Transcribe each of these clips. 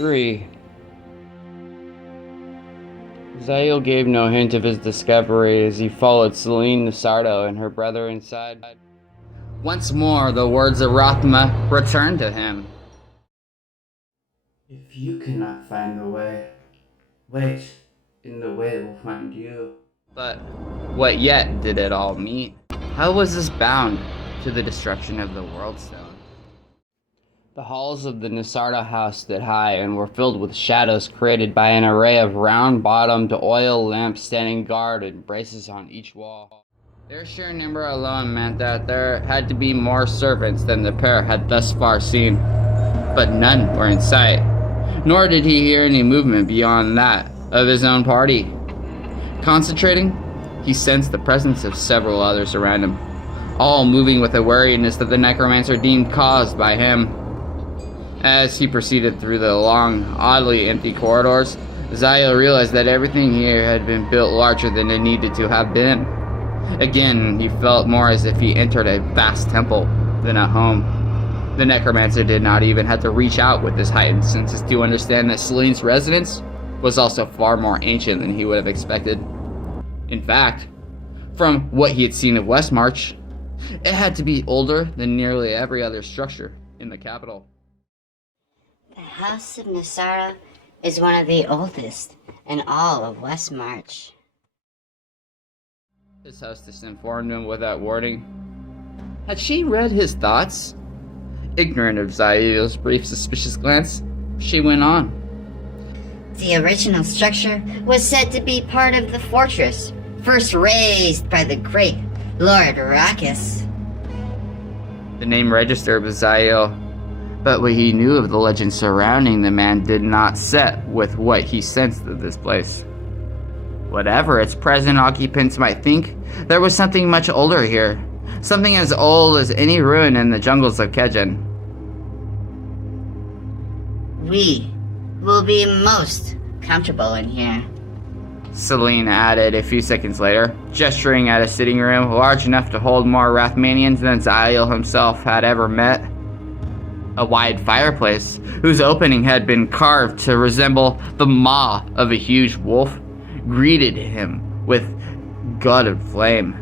3. Zael gave no hint of his discovery as he followed Celine Nasardo and her brother inside. Once more, the words of Rathma returned to him. If you cannot find the way, wait, and the way will find you. But what yet did it all mean? How was this bound to the destruction of the World Stone? The halls of the Nasarda house stood high and were filled with shadows created by an array of round-bottomed oil lamps standing guard in braces on each wall. Their sheer number alone meant that there had to be more servants than the pair had thus far seen, but none were in sight, nor did he hear any movement beyond that of his own party. Concentrating, he sensed the presence of several others around him, all moving with a wariness that the necromancer deemed caused by him. As he proceeded through the long, oddly empty corridors, Zael realized that everything here had been built larger than it needed to have been. Again, he felt more as if he entered a vast temple than a home. The necromancer did not even have to reach out with his heightened senses to understand that Celine's residence was also far more ancient than he would have expected. In fact, from what he had seen of Westmarch, it had to be older than nearly every other structure in the capital. The House of Nasara is one of the oldest in all of Westmarch. His hostess informed him without warning. Had she read his thoughts? Ignorant of Zael's brief suspicious glance, she went on. The original structure was said to be part of the fortress, first raised by the great Lord Arrakis. The name registered with Zael, but what he knew of the legend surrounding the man did not set with what he sensed of this place. Whatever its present occupants might think, there was something much older here, something as old as any ruin in the jungles of Kejen. We will be most comfortable in here, Celine added a few seconds later, gesturing at a sitting room large enough to hold more Rathmanians than Zael himself had ever met. A wide fireplace, whose opening had been carved to resemble the maw of a huge wolf, greeted him with gutted flame.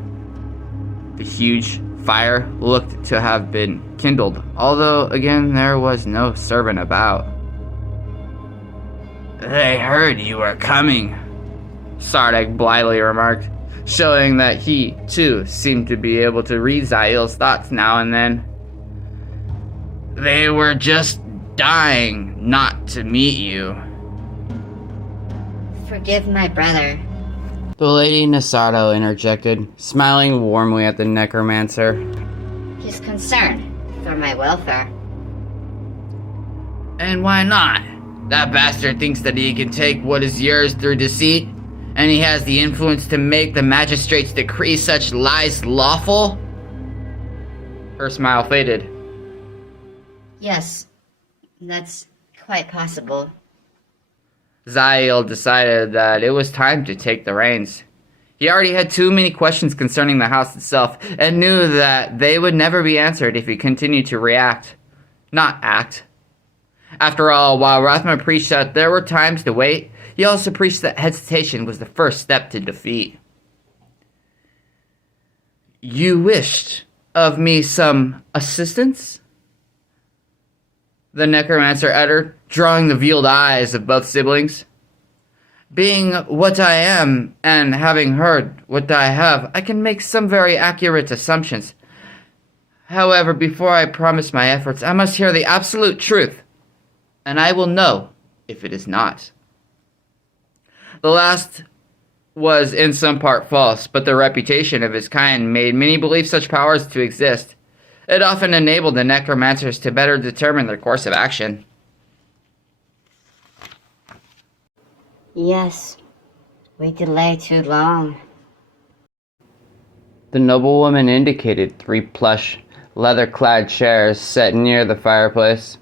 The huge fire looked to have been kindled, although again there was no servant about. "They heard you were coming," Sardak blithely remarked, showing that he, too, seemed to be able to read Zael's thoughts now and then. "They were just dying not to meet you." Forgive my brother. The Lady Nasardo interjected, smiling warmly at the necromancer. He's concerned for my welfare. And why not? That bastard thinks that he can take what is yours through deceit, and he has the influence to make the magistrate's decree such lies lawful? Her smile faded. Yes, that's quite possible. Zael decided that it was time to take the reins. He already had too many questions concerning the house itself, and knew that they would never be answered if he continued to react, not act. After all, while Rathma preached that there were times to wait, he also preached that hesitation was the first step to defeat. "You wished of me some assistance?" the necromancer uttered, drawing the veiled eyes of both siblings. "Being what I am, and having heard what I have, I can make some very accurate assumptions. However, before I promise my efforts, I must hear the absolute truth, and I will know if it is not." The last was in some part false, but the reputation of his kind made many believe such powers to exist. It often enabled the necromancers to better determine their course of action. Yes, we delay too long. The noblewoman indicated 3 plush, leather-clad chairs set near the fireplace.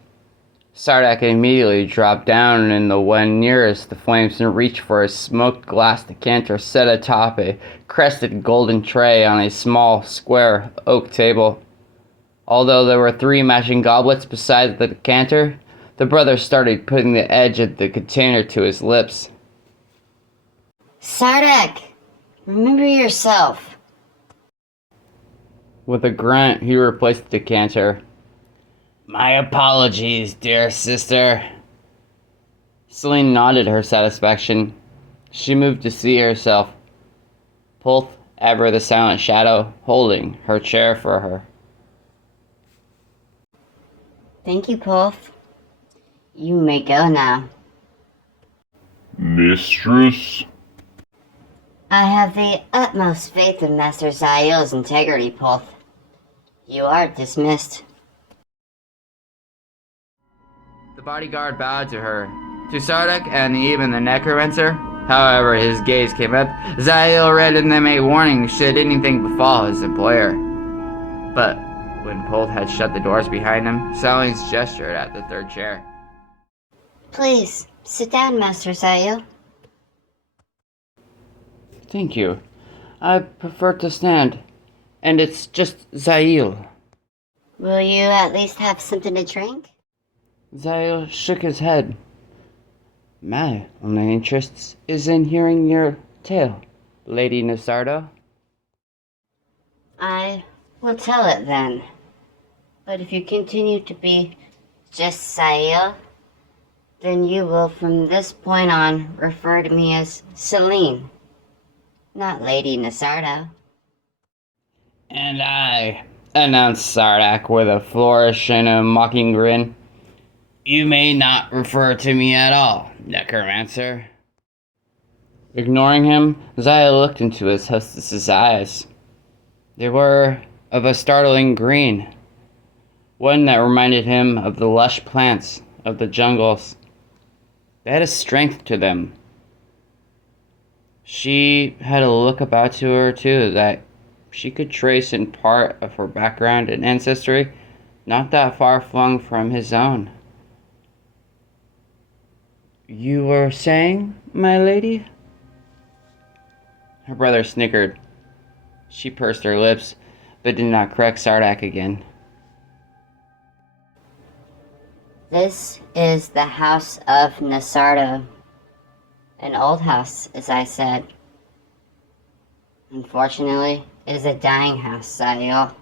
Sardak immediately dropped down in the one nearest the flames and reached for a smoked glass decanter set atop a crested golden tray on a small, square oak table. Although there were 3 matching goblets beside the decanter, The brother started putting the edge of the container to his lips. Sardak, remember yourself. With a grunt, he replaced the decanter. My apologies, dear sister. Celine nodded her satisfaction. She moved to see herself. Pulth, ever the silent shadow, holding her chair for her. Thank you, Pulth. You may go now. Mistress? I have the utmost faith in Master Zael's integrity, Pulth. You are dismissed. The bodyguard bowed to her. To Sardak and even the necromancer, however, his gaze came up. Zael read in them a warning should anything befall his employer. But when Pulth had shut the doors behind him, Salines gestured at the third chair. Please, sit down, Master Zael. Thank you. I prefer to stand. And it's just Zael. Will you at least have something to drink? Zael shook his head. My only interest is in hearing your tale, Lady Nasardo. I will tell it then. But if you continue to be just Zael, then you will from this point on refer to me as Celine, not Lady Nasardo. And I, announced Sardak with a flourish and a mocking grin. You may not refer to me at all, necromancer. Ignoring him, Zael looked into his hostess's eyes. They were of a startling green, one that reminded him of the lush plants of the jungles. They had a strength to them. She had a look about to her, too, that she could trace in part of her background and ancestry, not that far flung from his own. You were saying, my lady? Her brother snickered. She pursed her lips, but did not correct Sardak again. This is the house of Nasardo. An old house, as I said. Unfortunately, it is a dying house, Zael.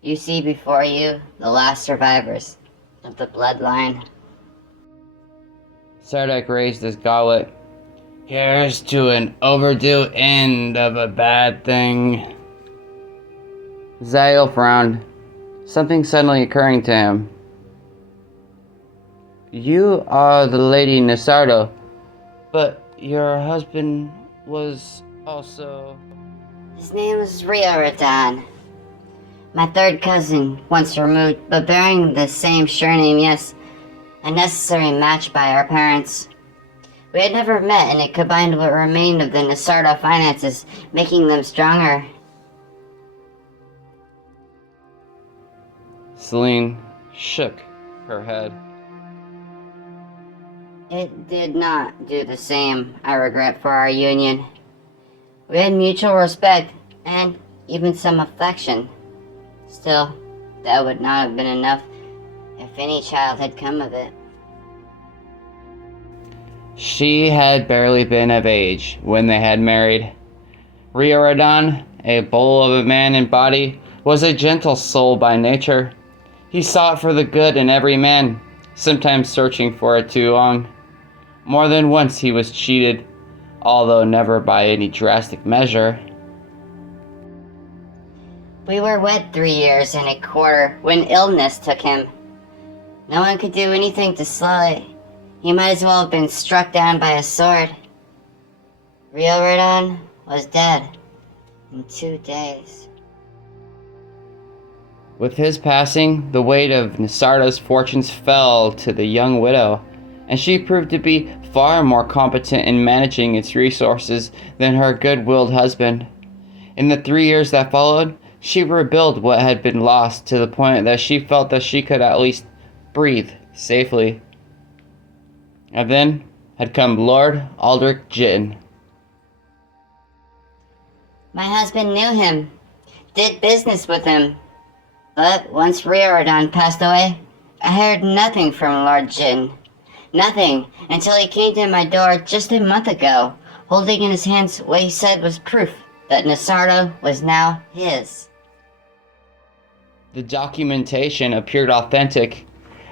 You see before you the last survivors of the bloodline. Sardak raised his goblet. Here's to an overdue end of a bad thing. Zael frowned, something suddenly occurring to him. You are the Lady Nasardo, but your husband was also... His name is Rioradan. My third cousin, once removed, but bearing the same surname, yes. A necessary match by our parents. We had never met, and it combined what remained of the Nasardo finances, making them stronger. Celine shook her head. It did not do the same, I regret, for our union. We had mutual respect, and even some affection. Still, that would not have been enough if any child had come of it. She had barely been of age when they had married. Rioradan, a bull of a man in body, was a gentle soul by nature. He sought for the good in every man, sometimes searching for it too long. More than once he was cheated, although never by any drastic measure. We were wed 3 years and a quarter when illness took him. No one could do anything to slow it. He might as well have been struck down by a sword. Rioradan was dead in 2 days. With his passing, the weight of Nasardo's fortunes fell to the young widow, and she proved to be far more competent in managing its resources than her good-willed husband. In the 3 years that followed, she rebuilt what had been lost to the point that she felt that she could at least breathe safely. And then had come Lord Aldrich Jitton. My husband knew him, did business with him. But once Rioradan passed away, I heard nothing from Lord Jin. Nothing until he came to my door just a month ago, holding in his hands what he said was proof that Nasardo was now his. The documentation appeared authentic.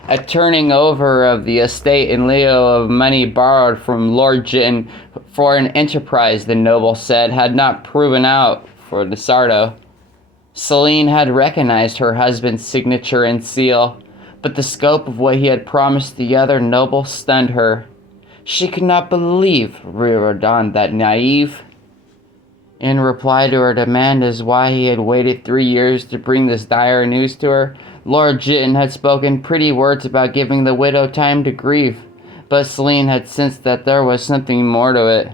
A turning over of the estate in lieu of money borrowed from Lord Jin for an enterprise, the noble said, had not proven out for Nasardo. Celine had recognized her husband's signature and seal, but the scope of what he had promised the other noble stunned her. She could not believe Riordan that naive. In reply to her demand as why he had waited 3 years to bring this dire news to her, Lord Jin had spoken pretty words about giving the widow time to grieve, but Celine had sensed that there was something more to it.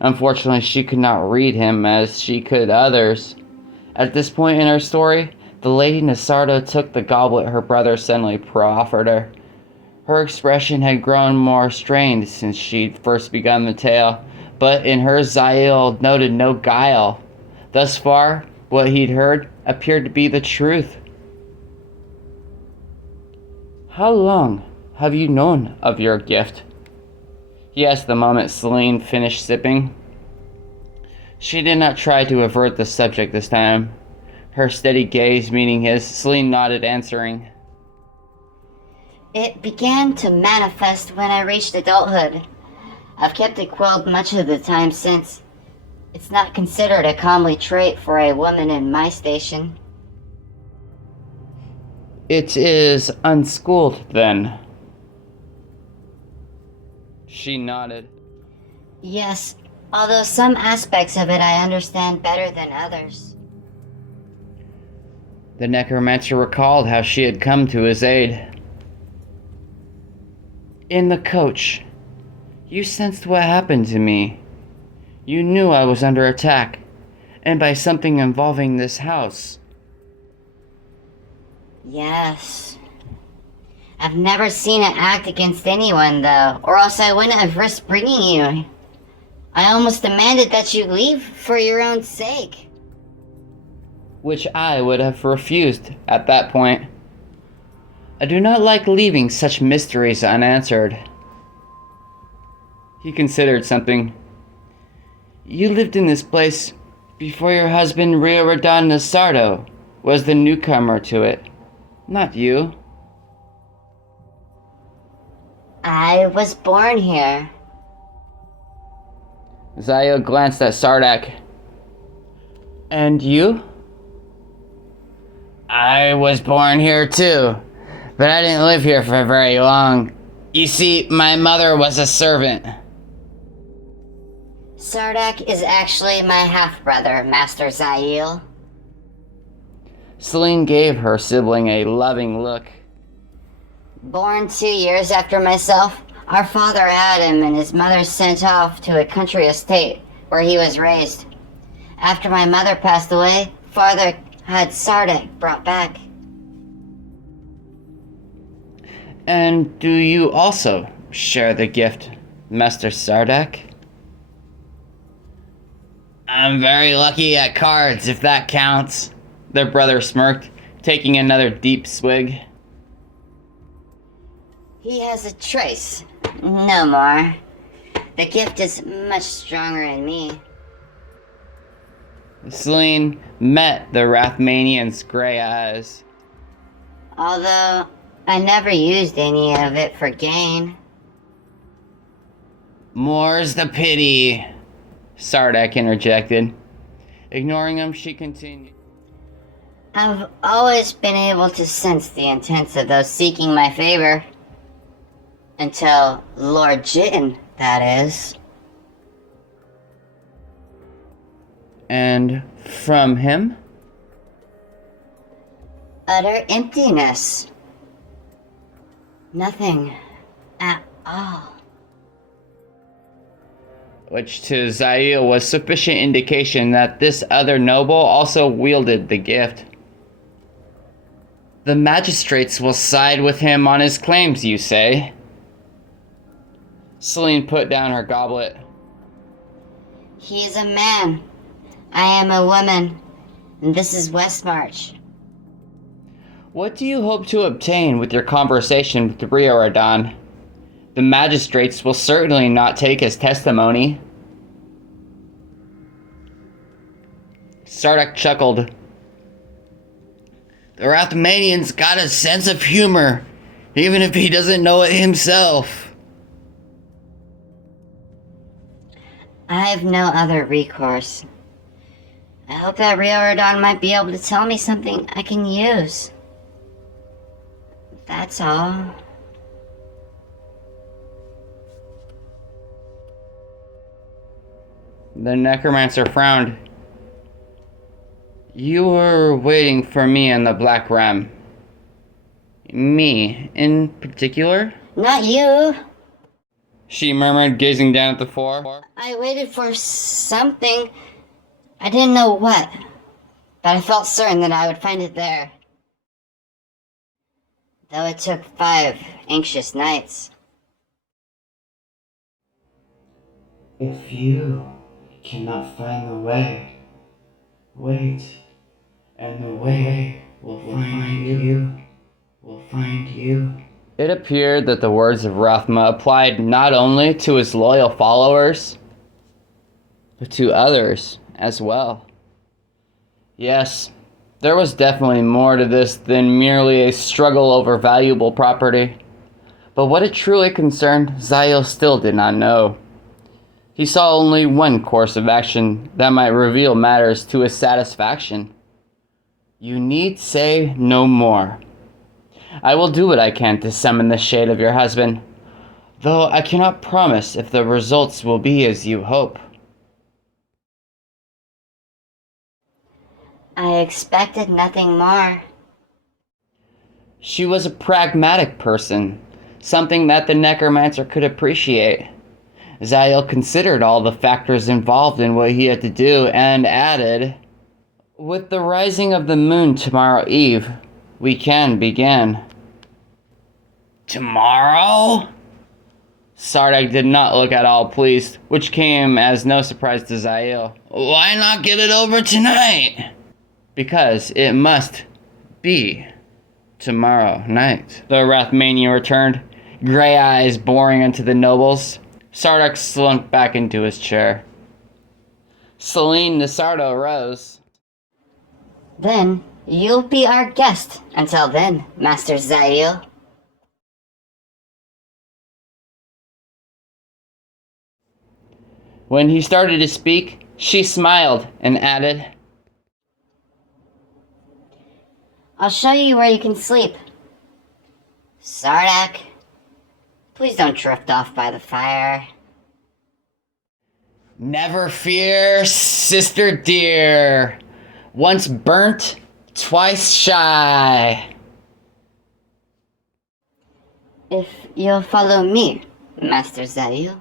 Unfortunately, she could not read him as she could others. At this point in her story, the Lady Nasardo took the goblet her brother suddenly proffered her. Her expression had grown more strained since she'd first begun the tale, but in her Zael noted no guile. Thus far, what he'd heard appeared to be the truth. "How long have you known of your gift?" he asked the moment Celine finished sipping. She did not try to avert the subject this time. Her steady gaze meeting his, Celine nodded, answering. It began to manifest when I reached adulthood. I've kept it quelled much of the time since. It's not considered a comely trait for a woman in my station. It is unschooled, then. She nodded. Yes, although some aspects of it I understand better than others. The necromancer recalled how she had come to his aid. In the coach, you sensed what happened to me. You knew I was under attack, and by something involving this house. Yes. I've never seen it act against anyone, though, or else I wouldn't have risked bringing you. I almost demanded that you leave for your own sake. Which I would have refused at that point. I do not like leaving such mysteries unanswered. He considered something. You lived in this place before your husband Riordan Nasardo was the newcomer to it, not you. I was born here. Zael glanced at Sardak. And you? I was born here too, but I didn't live here for very long. You see, my mother was a servant. Sardak is actually my half-brother, Master Zael. Celine gave her sibling a loving look. Born 2 years after myself, our father had him and his mother sent off to a country estate where he was raised. After my mother passed away, father had Sardak brought back. And do you also share the gift, Master Sardak? I'm very lucky at cards, if that counts. Their brother smirked, taking another deep swig. He has a trace. No more. The gift is much stronger in me. Celine met the Wrathmanian's gray eyes. Although I never used any of it for gain. More's the pity, Sardak interjected. Ignoring him, she continued. I've always been able to sense the intents of those seeking my favor. Until Lord Jin, that is. And from him? Utter emptiness. Nothing at all. Which to Zael was sufficient indication that this other noble also wielded the gift. The magistrates will side with him on his claims, you say? Celine put down her goblet. He is a man. I am a woman. And this is Westmarch. What do you hope to obtain with your conversation with Rioradan? The magistrates will certainly not take his testimony. Sardak chuckled. The Rathmanian's got a sense of humor, even if he doesn't know it himself. I have no other recourse. I hope that Rioradan might be able to tell me something I can use. That's all. The necromancer frowned. You were waiting for me in the Black Ram. Me, in particular? Not you. She murmured, gazing down at the floor. I waited for something. I didn't know what, but I felt certain that I would find it there. Though it took 5 anxious nights. If you cannot find the way, wait, and the way will find you. Will find you. It appeared that the words of Rathma applied not only to his loyal followers, but to others as well. Yes, there was definitely more to this than merely a struggle over valuable property. But what it truly concerned, Zael still did not know. He saw only one course of action that might reveal matters to his satisfaction. You need say no more. I will do what I can to summon the shade of your husband, though I cannot promise if the results will be as you hope. I expected nothing more. She was a pragmatic person, something that the necromancer could appreciate. Zael considered all the factors involved in what he had to do and added, with the rising of the moon tomorrow eve, we can begin. Tomorrow? Sardak did not look at all pleased, which came as no surprise to Zael. Why not get it over tonight? Because it must be tomorrow night. The Rathmanian returned, gray eyes boring into the nobles. Sardak slunk back into his chair. Celine Nisardo rose. Then you'll be our guest. Until then, Master Zael. When he started to speak, she smiled and added, I'll show you where you can sleep. Sardak, please don't drift off by the fire. Never fear, sister dear. Once burnt, twice shy. If you'll follow me, Master Zael.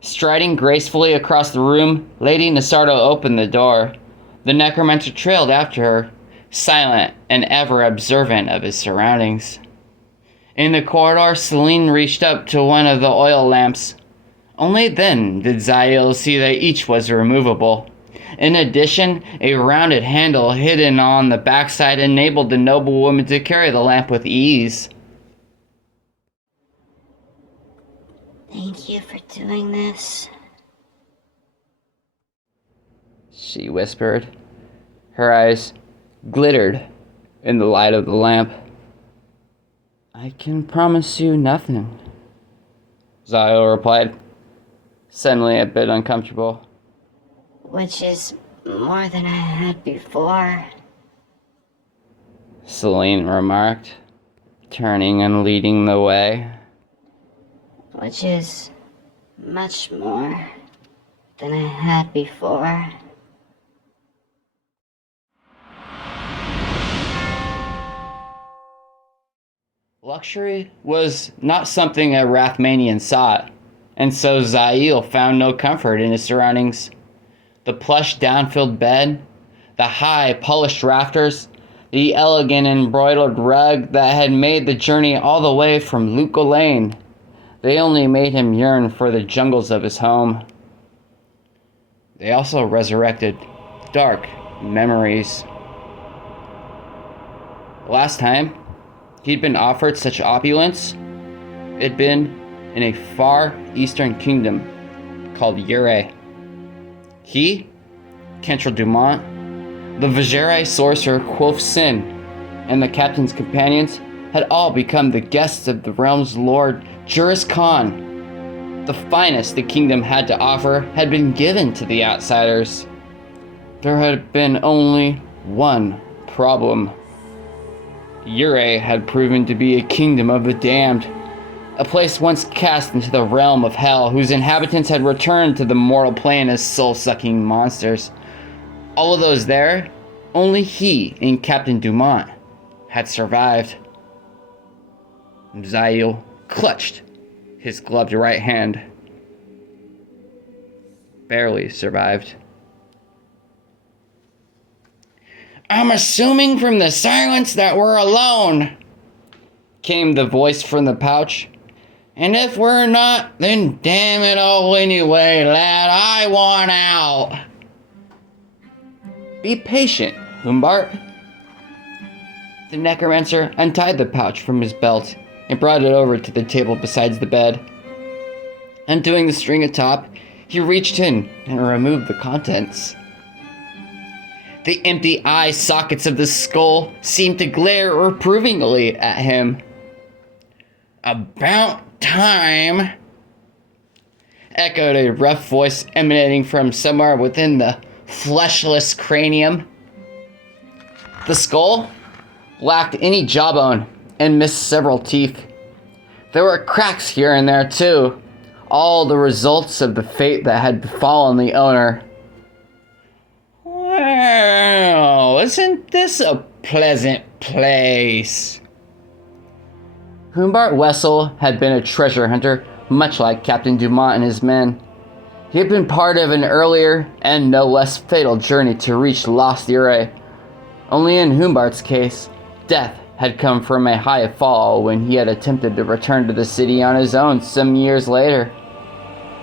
Striding gracefully across the room, Lady Nisardo opened the door. The necromancer trailed after her, silent and ever observant of his surroundings. In the corridor, Celine reached up to one of the oil lamps. Only then did Zael see that each was removable. In addition, a rounded handle hidden on the backside enabled the noblewoman to carry the lamp with ease. Thank you for doing this, she whispered. Her eyes glittered in the light of the lamp. I can promise you nothing, Zael replied, suddenly a bit uncomfortable. Which is more than I had before. Celine remarked, turning and leading the way. Which is much more than I had before. Luxury was not something a Rathmanian sought, and so Zael found no comfort in his surroundings. The plush down-filled bed, the high polished rafters, the elegant embroidered rug that had made the journey all the way from Luca Lane, they only made him yearn for the jungles of his home. They also resurrected dark memories. The last time he'd been offered such opulence, it'd been in a far eastern kingdom called Ure. He, Kentril Dumont, the Vajere sorcerer Quoth Sin, and the captain's companions had all become the guests of the realm's lord Juris Khan. The finest the kingdom had to offer had been given to the outsiders. There had been only one problem. Ure had proven to be a kingdom of the damned, a place once cast into the realm of hell, whose inhabitants had returned to the mortal plane as soul-sucking monsters. All of those there, only he and Captain Dumont had survived. Zail clutched his gloved right hand. Barely survived. "I'm assuming from the silence that we're alone," came the voice from the pouch. "And if we're not, then damn it all anyway, lad, I want out." "Be patient, Humbart." The necromancer untied the pouch from his belt and brought it over to the table beside the bed. Undoing the string atop, he reached in and removed the contents. The empty eye sockets of the skull seemed to glare reprovingly at him. "About time," echoed a rough voice emanating from somewhere within the fleshless cranium. The skull lacked any jawbone and missed several teeth. There were cracks here and there too, all the results of the fate that had befallen the owner. "Well, isn't this a pleasant place?" Humbart Wessel had been a treasure hunter, much like Captain Dumont and his men. He had been part of an earlier and no less fatal journey to reach Lost Ure. Only in Humbart's case, death had come from a high fall when he had attempted to return to the city on his own some years later.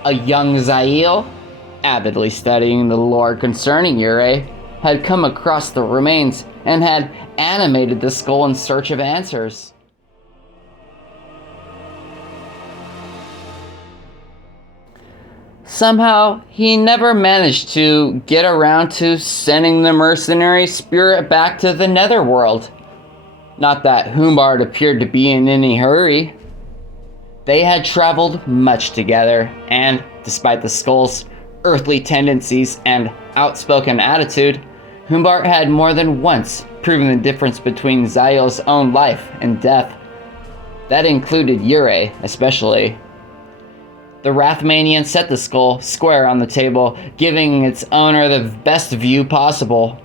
A young Zail, avidly studying the lore concerning Ure, had come across the remains and had animated the skull in search of answers. Somehow, he never managed to get around to sending the mercenary spirit back to the netherworld. Not that Humbart appeared to be in any hurry. They had traveled much together, and despite the skull's earthly tendencies and outspoken attitude, Humbart had more than once proven the difference between Zail's own life and death. That included Ure, especially. The Wrathmanian set the skull square on the table, giving its owner the best view possible.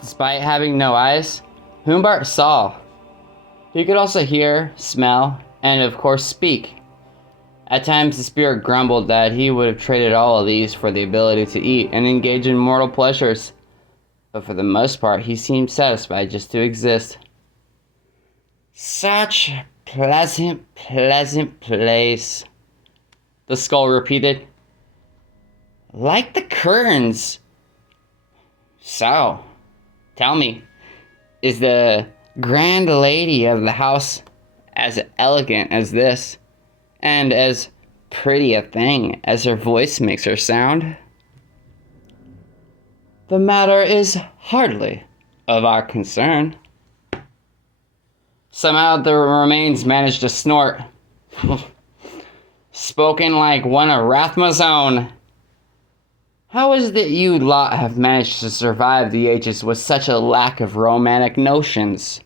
Despite having no eyes, Humbart saw. He could also hear, smell, and of course speak. At times the spirit grumbled that he would have traded all of these for the ability to eat and engage in mortal pleasures. But for the most part, he seemed satisfied just to exist. "Such a pleasant place," the skull repeated. "Like the curtains." "So, tell me, is the grand lady of the house as elegant as this, and as pretty a thing as her voice makes her sound?" "The matter is hardly of our concern." Somehow the remains managed to snort. "Spoken like one of Rathma's own. How is it that you lot have managed to survive the ages with such a lack of romantic notions?"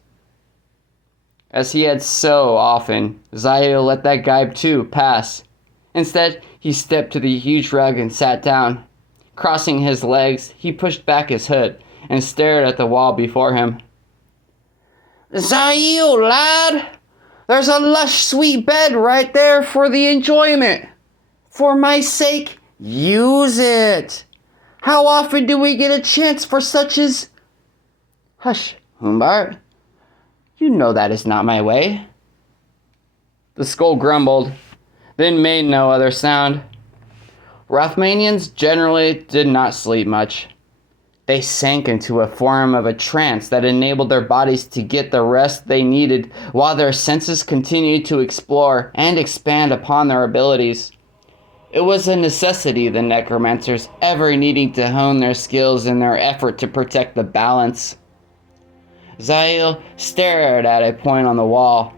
As he had so often, Zail let that gibe too pass. Instead, he stepped to the huge rug and sat down. Crossing his legs, he pushed back his hood and stared at the wall before him. "Zail, lad! There's a lush, sweet bed right there for the enjoyment. For my sake, use it. How often do we get a chance for such as—" "Hush, Humbart. You know that is not my way." The skull grumbled, then made no other sound. Rothmanians generally did not sleep much. They sank into a form of a trance that enabled their bodies to get the rest they needed while their senses continued to explore and expand upon their abilities. It was a necessity, the necromancers ever needing to hone their skills in their effort to protect the balance. Zael stared at a point on the wall,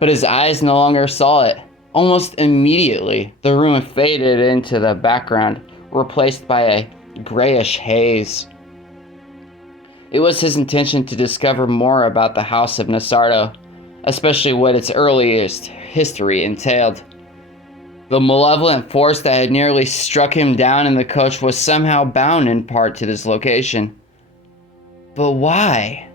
but his eyes no longer saw it. Almost immediately, the room faded into the background, replaced by a grayish haze. It was his intention to discover more about the House of Nasardo, especially what its earliest history entailed. The malevolent force that had nearly struck him down in the coach was somehow bound in part to this location. But why?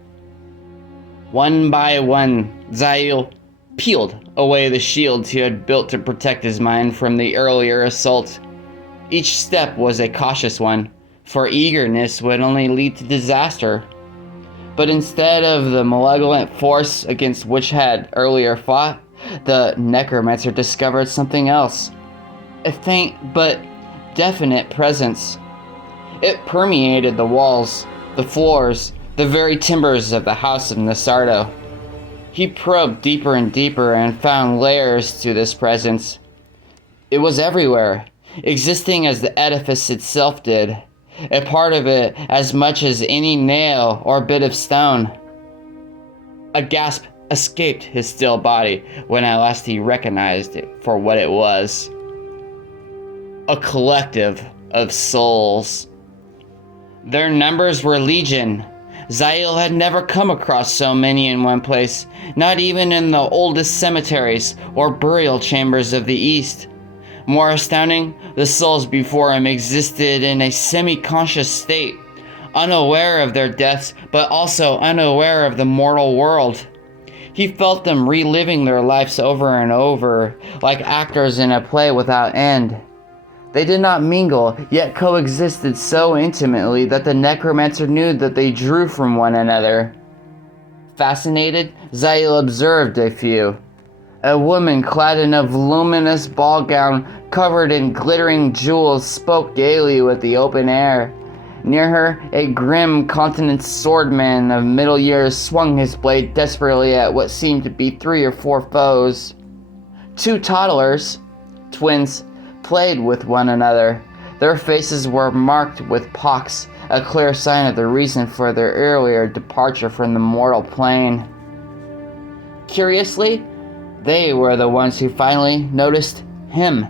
One by one, Zael peeled away the shields he had built to protect his mind from the earlier assault. Each step was a cautious one, for eagerness would only lead to disaster. But instead of the malevolent force against which had earlier fought, the necromancer discovered something else. A faint but definite presence. It permeated the walls, the floors, the very timbers of the House of Nasardo. He probed deeper and deeper and found layers to this presence. It was everywhere, existing as the edifice itself did, a part of it as much as any nail or bit of stone. A gasp escaped his still body when at last he recognized it for what it was. A collective of souls. Their numbers were legion. Zael had never come across so many in one place, not even in the oldest cemeteries or burial chambers of the East. More astounding, the souls before him existed in a semi-conscious state, unaware of their deaths, but also unaware of the mortal world. He felt them reliving their lives over and over, like actors in a play without end. They did not mingle, yet coexisted so intimately that the necromancer knew that they drew from one another. Fascinated, Zael observed a few. A woman clad in a voluminous ball gown covered in glittering jewels spoke gaily with the open air. Near her, a grim countenanced swordman of middle years swung his blade desperately at what seemed to be 3 or 4 foes. 2 toddlers, twins, played with one another. Their faces were marked with pox, a clear sign of the reason for their earlier departure from the mortal plane. Curiously, they were the ones who finally noticed him.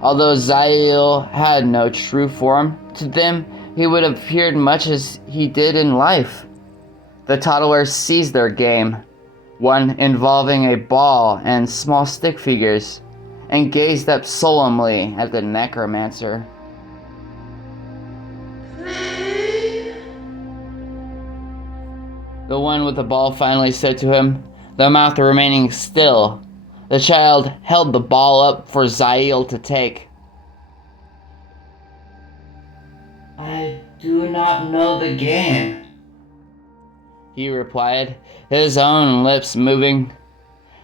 Although Zael had no true form, to them he would have appeared much as he did in life. The toddlers seized their game, one involving a ball and small stick figures, and gazed up solemnly at the necromancer. The one with the ball finally said to him, the mouth remaining still. The child held the ball up for Zael to take. I do not know the game, he replied, his own lips moving.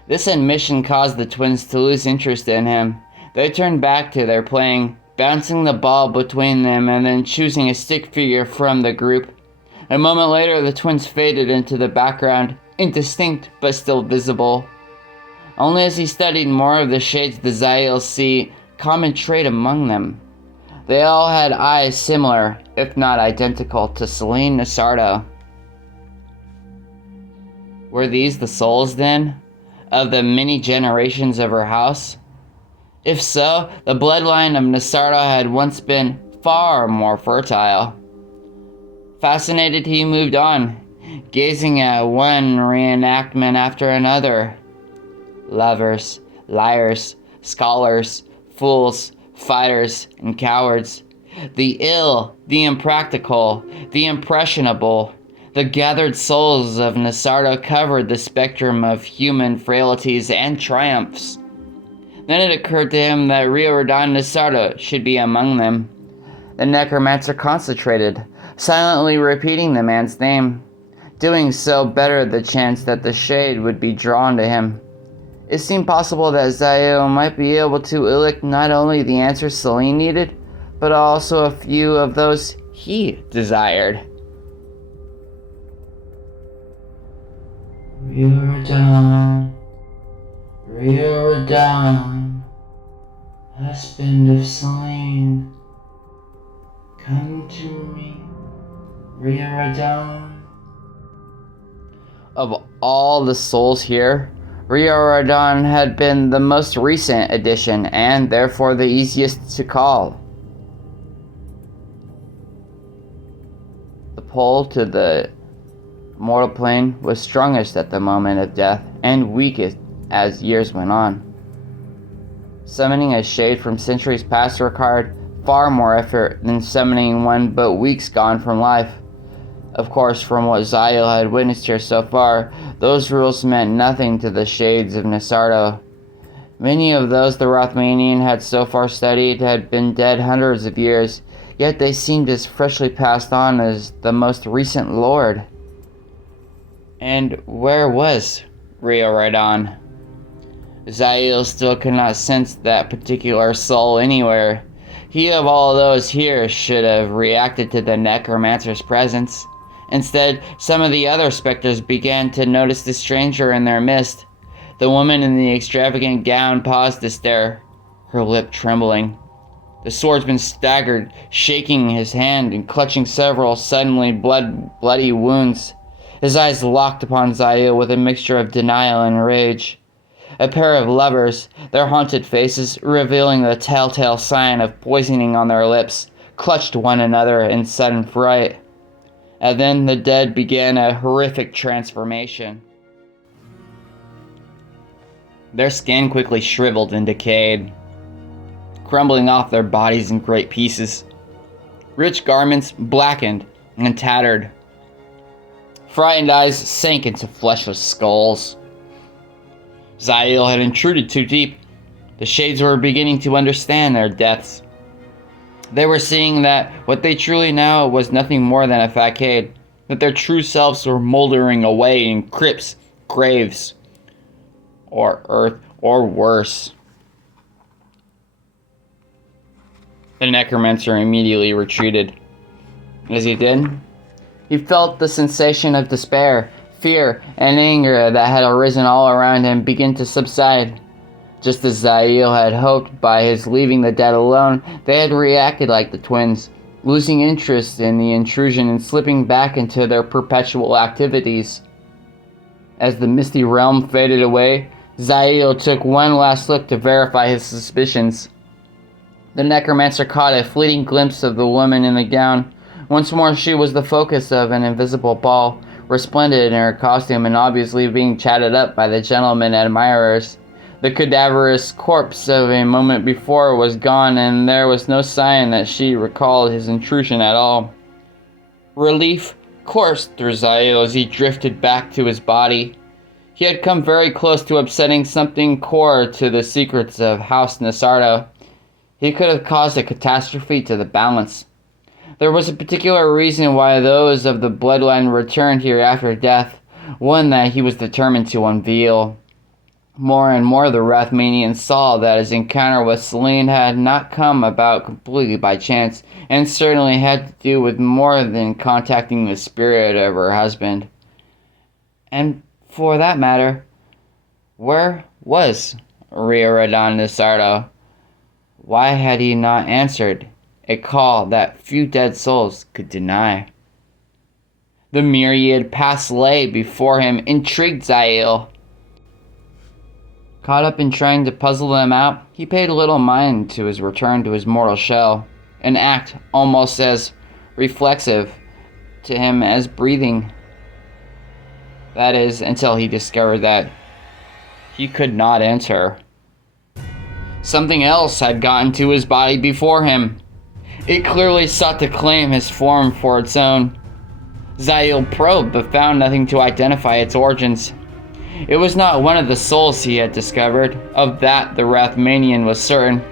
This admission caused the twins to lose interest in him. They turned back to their playing, bouncing the ball between them and then choosing a stick figure from the group. A moment later, the twins faded into the background, indistinct but still visible. Only as he studied more of the shades did Zael see common trait among them. They all had eyes similar, if not identical, to Celine Nasardo. Were these the souls, then, of the many generations of her house? If so, the bloodline of Nasardo had once been far more fertile. Fascinated, he moved on, gazing at one reenactment after another. Lovers, liars, scholars, fools, fighters, and cowards. The ill, the impractical, the impressionable. The gathered souls of Nasardo covered the spectrum of human frailties and triumphs. Then it occurred to him that Riordan Nasardo should be among them. The necromancer concentrated, silently repeating the man's name. Doing so bettered the chance that the shade would be drawn to him. It seemed possible that Zael might be able to elicit not only the answers Celine needed, but also a few of those he desired. Riordan, Riordan, husband of Selene, come to me, Riordan. Of all the souls here, Riordan had been the most recent addition and therefore the easiest to call. The pull to the mortal plane was strongest at the moment of death and weakest as years went on. Summoning a shade from centuries past required far more effort than summoning one but weeks gone from life. Of course, from what Zael had witnessed here so far, those rules meant nothing to the shades of Nasardo. Many of those the Rothmanian had so far studied had been dead hundreds of years, yet they seemed as freshly passed on as the most recent lord. And where was Riordan? Zael still could not sense that particular soul anywhere. He of all those here should have reacted to the necromancer's presence. Instead, some of the other specters began to notice the stranger in their midst. The woman in the extravagant gown paused to stare, her lip trembling. The swordsman staggered, shaking his hand and clutching several suddenly bloody wounds. His eyes locked upon Zael with a mixture of denial and rage. A pair of lovers, their haunted faces revealing the telltale sign of poisoning on their lips, clutched one another in sudden fright. And then the dead began a horrific transformation. Their skin quickly shriveled and decayed, crumbling off their bodies in great pieces. Rich garments blackened and tattered. Frightened eyes sank into fleshless skulls. Zael had intruded too deep. The shades were beginning to understand their deaths. They were seeing that what they truly now was nothing more than a facade, that their true selves were moldering away in crypts, graves, or earth, or worse. The necromancer immediately retreated. As he did, he felt the sensation of despair, fear, and anger that had arisen all around him begin to subside. Just as Zael had hoped by his leaving the dead alone, they had reacted like the twins, losing interest in the intrusion and slipping back into their perpetual activities. As the misty realm faded away, Zael took one last look to verify his suspicions. The necromancer caught a fleeting glimpse of the woman in the gown. Once more she was the focus of an invisible ball, resplendent in her costume and obviously being chatted up by the gentlemen admirers. The cadaverous corpse of a moment before was gone, and there was no sign that she recalled his intrusion at all. Relief coursed through Zael as he drifted back to his body. He had come very close to upsetting something core to the secrets of House Nasardo. He could have caused a catastrophe to the balance. There was a particular reason why those of the bloodline returned here after death, one that he was determined to unveil. More and more the Rothmanian saw that his encounter with Selene had not come about completely by chance, and certainly had to do with more than contacting the spirit of her husband. And for that matter, where was Riordan Nasardo? Why had he not answered a call that few dead souls could deny? The myriad paths lay before him intrigued Zael. Caught up in trying to puzzle them out, he paid little mind to his return to his mortal shell, an act almost as reflexive to him as breathing. That is, until he discovered that he could not enter. Something else had gotten to his body before him. It clearly sought to claim his form for its own. Zael probed, but found nothing to identify its origins. It was not one of the souls he had discovered. Of that the Rothmanian was certain.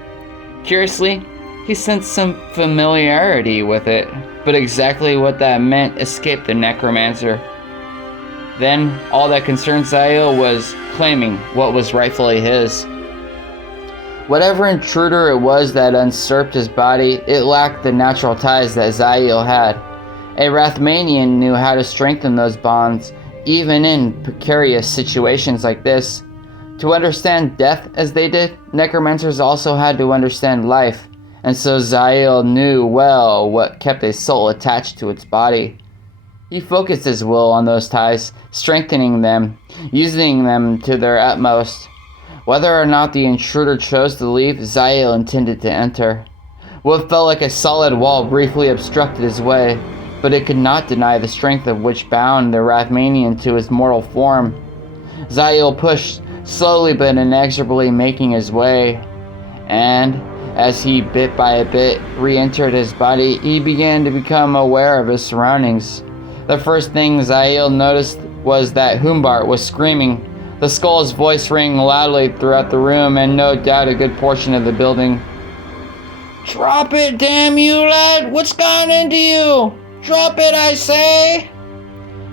Curiously, he sensed some familiarity with it, but exactly what that meant escaped the necromancer. Then, all that concerned Zael was claiming what was rightfully his. Whatever intruder it was that usurped his body, it lacked the natural ties that Zael had. A Rathmanian knew how to strengthen those bonds, even in precarious situations like this. To understand death as they did, necromancers also had to understand life, and so Zael knew well what kept a soul attached to its body. He focused his will on those ties, strengthening them, using them to their utmost. Whether or not the intruder chose to leave, Zael intended to enter. What felt like a solid wall briefly obstructed his way, but it could not deny the strength of which bound the Rathmanian to his mortal form. Zael pushed, slowly but inexorably making his way, and as he bit by bit re-entered his body, he began to become aware of his surroundings. The first thing Zael noticed was that Humbart was screaming. The skull's voice rang loudly throughout the room, and no doubt a good portion of the building. "Drop it, damn you, lad! What's gone into you? Drop it, I say!"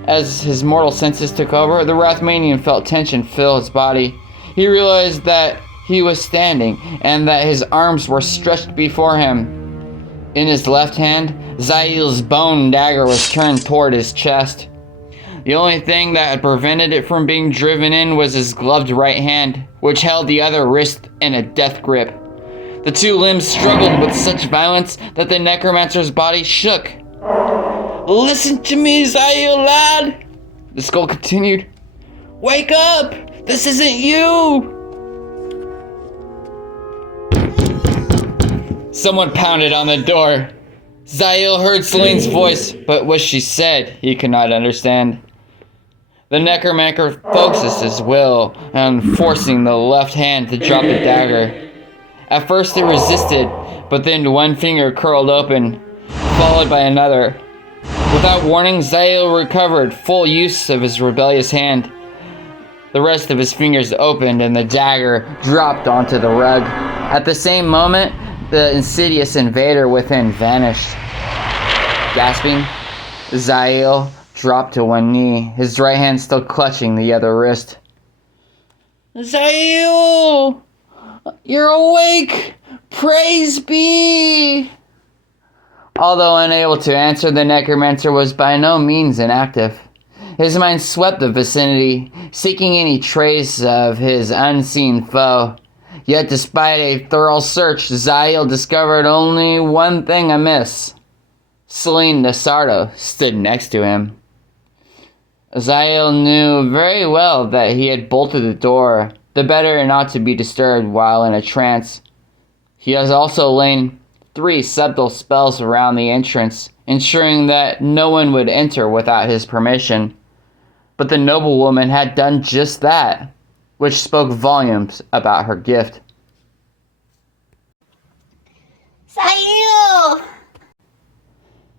As his mortal senses took over, the Rathmanian felt tension fill his body. He realized that he was standing, and that his arms were stretched before him. In his left hand, Zael's bone dagger was turned toward his chest. The only thing that had prevented it from being driven in was his gloved right hand, which held the other wrist in a death grip. The two limbs struggled with such violence that the necromancer's body shook. "Listen to me, Zael, lad," the skull continued. "Wake up! This isn't you!" Someone pounded on the door. Zael heard Celine's voice, but what she said he could not understand. The necromancer focused his will on forcing the left hand to drop the dagger. At first it resisted, but then one finger curled open, followed by another. Without warning, Zael recovered full use of his rebellious hand. The rest of his fingers opened and the dagger dropped onto the rug. At the same moment, the insidious invader within vanished. Gasping, Zael dropped to one knee, his right hand still clutching the other wrist. "Zael! You're awake! Praise be!" Although unable to answer, the necromancer was by no means inactive. His mind swept the vicinity, seeking any trace of his unseen foe. Yet despite a thorough search, Zael discovered only one thing amiss. Celine Nasardo stood next to him. Zael knew very well that he had bolted the door, the better not to be disturbed while in a trance. He has also lain 3 subtle spells around the entrance, ensuring that no one would enter without his permission. But the noblewoman had done just that, which spoke volumes about her gift. Zael!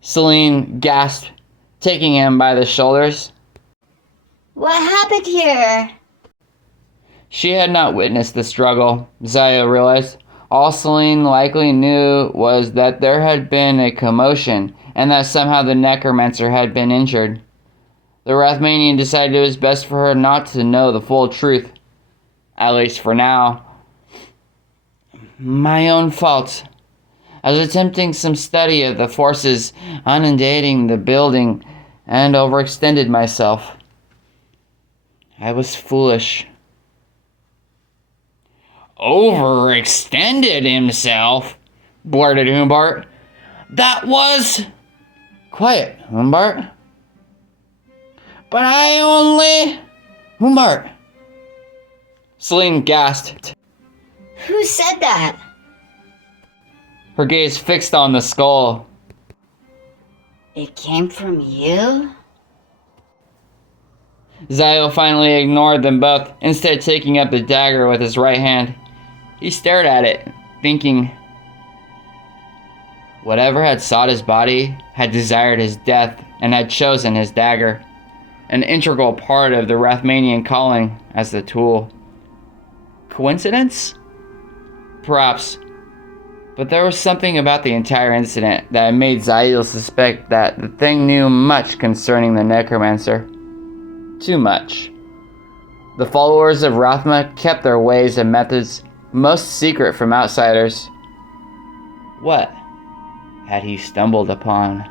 Celine gasped, taking him by the shoulders. What happened here? She had not witnessed the struggle, Zael realized. All Celine likely knew was that there had been a commotion, and that somehow the necromancer had been injured. The Rathmanian decided it was best for her not to know the full truth, at least for now. My own fault. I was attempting some study of the forces inundating the building and overextended myself. I was foolish. Overextended himself? Blurted Humbart. That was... Quiet, Humbart. But I only... Humbart. Celine gasped. Who said that? Her gaze fixed on the skull. It came from you? Zael finally ignored them both, instead taking up the dagger with his right hand. He stared at it, thinking, whatever had sought his body had desired his death and had chosen his dagger, an integral part of the Rathmanian calling as the tool. Coincidence? Perhaps. But there was something about the entire incident that made Zael suspect that the thing knew much concerning the necromancer. Too much. The followers of Rathma kept their ways and methods, most secret from outsiders. What had he stumbled upon?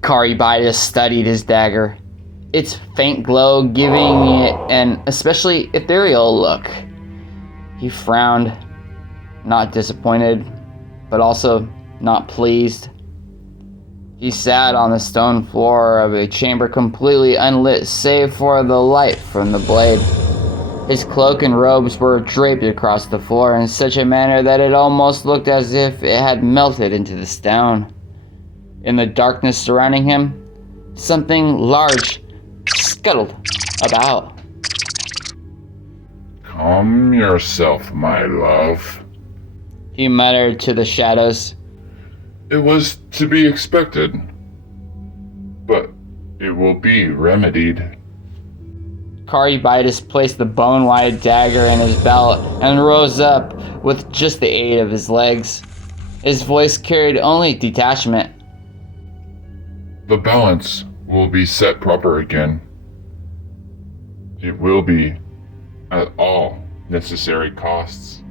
Caribitis studied his dagger, its faint glow giving it an especially ethereal look. He frowned, not disappointed, but also not pleased. He sat on the stone floor of a chamber completely unlit save for the light from the blade. His cloak and robes were draped across the floor in such a manner that it almost looked as if it had melted into the stone. In the darkness surrounding him, something large scuttled about. Calm yourself, my love. He muttered to the shadows. It was to be expected, but it will be remedied. Caribitis placed the bone-wide dagger in his belt and rose up with just the aid of his legs. His voice carried only detachment. The balance will be set proper again. It will be at all necessary costs.